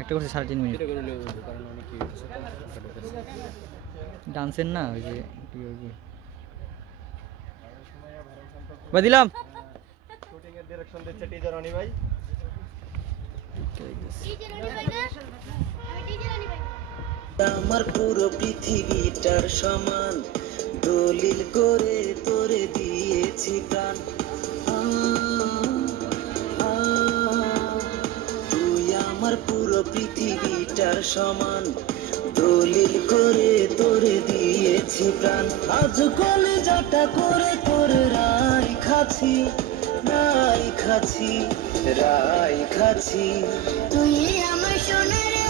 একটা করছে সাড়ে তিন মিনিট। ডান্সের না ওই যে বা দিলাম শুটিং এর ডিরেকশন দিচ্ছে টিজার অনি ভাই আমার পুরো পৃথিবীটার সমান। দলিল করে তোরে দিয়েছি প্রাণ। পৃথিবীটার সমান। দলিল করে তোরে দিয়েছি প্রাণ। আজ কলেজাটা করে তোরে রাই খাছি রাই খাছি রাই খাছি তুই আমার সোনা রে।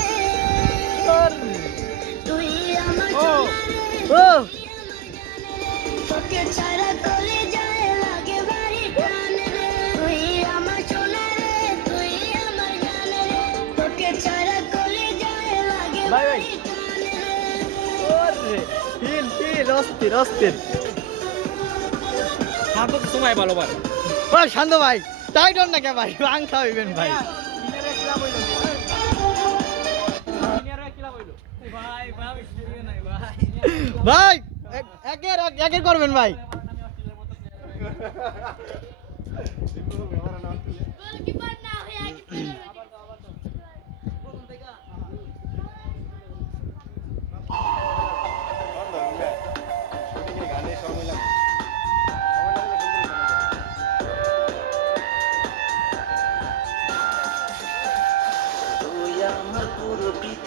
তুই আমার ও সোনা রে। ও। তোকে ছাড়া চলে অস্থির অস্থির। শান্ত সময় ভালো পারে ও শান্ত ভাই তাই ডর না কে ভাই? ভাং খাওয়াইবেন ভাই। ভাই এক- একের একের করবেন ভাই। গোলকিপার না হয়ে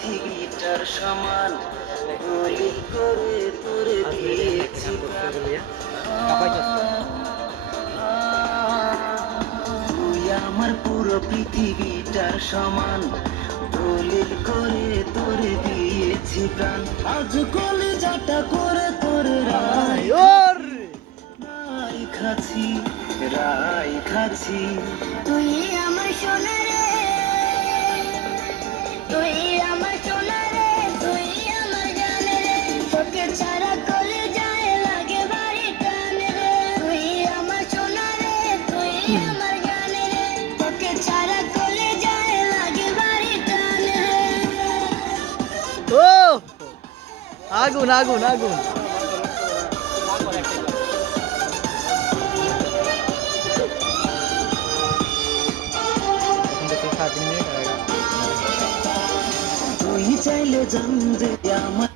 পৃথিবীটার সমান দলিল করে তোরে দিয়েছি প্রাণ। তুই আমার পুরো পৃথিবীটার সমান দলিল করে তোরে দিয়েছি প্রাণ। আজ কলেজাটা করে তোরে রাই ওর! রাই খাছি রাই খাছি তুই আমার সোনা আগুন আগুন আগুন সাড়ে তিন মিনিট হয়ে গেল। তুই চাইলে জানতে আমার